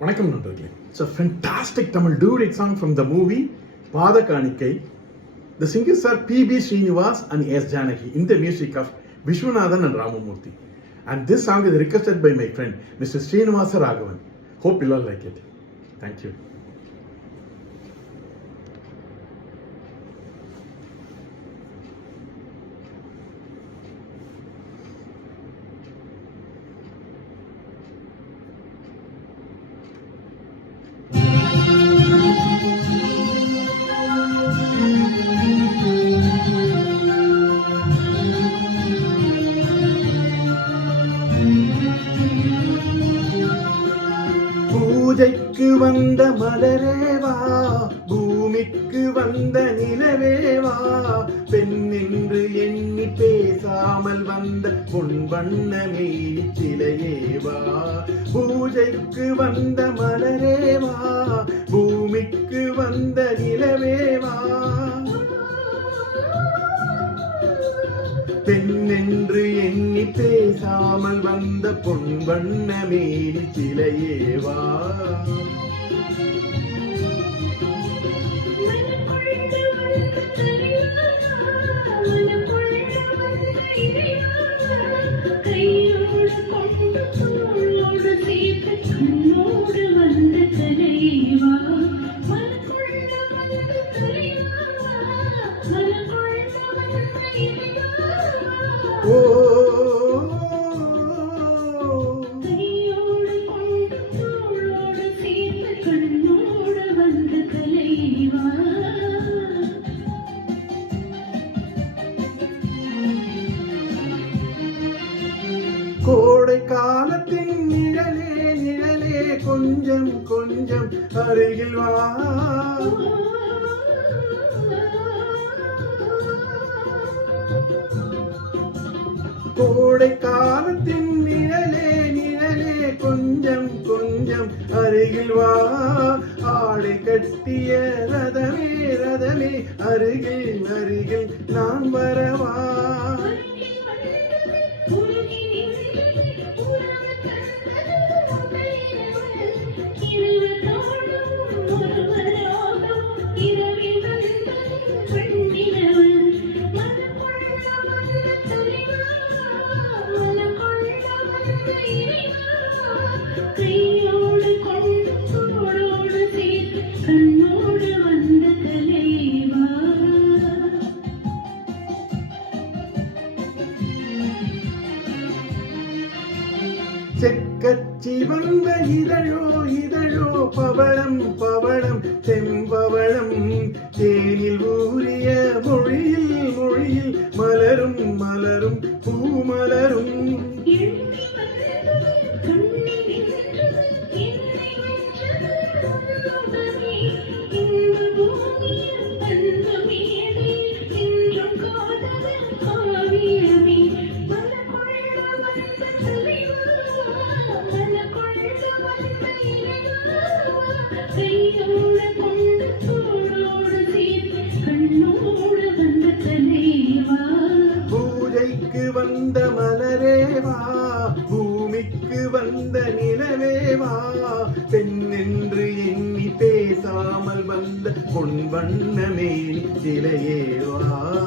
வணக்கம் நண்பர்களே. It's a fantastic Tamil duet song from the movie Pada Kanikai. The singers are P.B. Srinivas and S. Janaki in the music of Vishwanathan and Ramamurthy. And this song is requested by my friend Mr. Srinivasa Raghavan. Hope you all like it. Thank you. பூஜைக்கு வந்த மலரேவா, பூமிக்கு வந்த நிலவேவா, பெண் என்று எண்ணி பேசாமல் வந்த பொன் வண்ண மேனி சிலையேவா. பூஜைக்கு வந்த மலரேவா, பூமிக்கு வந்த நிலவேவா, பெண் என்று எண்ணி பேசாமல் வந்த பொன் வண்ண மேனி சிலையேவா. கோடை காலத்தின் நிழலே நிழலே கொஞ்சம் கொஞ்சம் அருகில் வா. கோடை காலத்தின் நிழலே நிழலே கொஞ்சம் கொஞ்சம் அருகில் வா. ஆடை கட்டிய ரதமே ரதமே அருகில் அருகில் நான் வரவா. செக்கச்சி வந்த இதழோ இதழோ பவளம் பவளம் செம்பவளம், தேனில் ஊறிய மொழியில் மொழியில் மலரும் மலரும் பூமலரும். பூஜைக்கு வந்த மலரேவா, பூமிக்கு வந்த நிலவேவா, பெண் என்று எண்ணி பேசாமல் வந்த பொன் வண்ண மேனி சிலையேவா.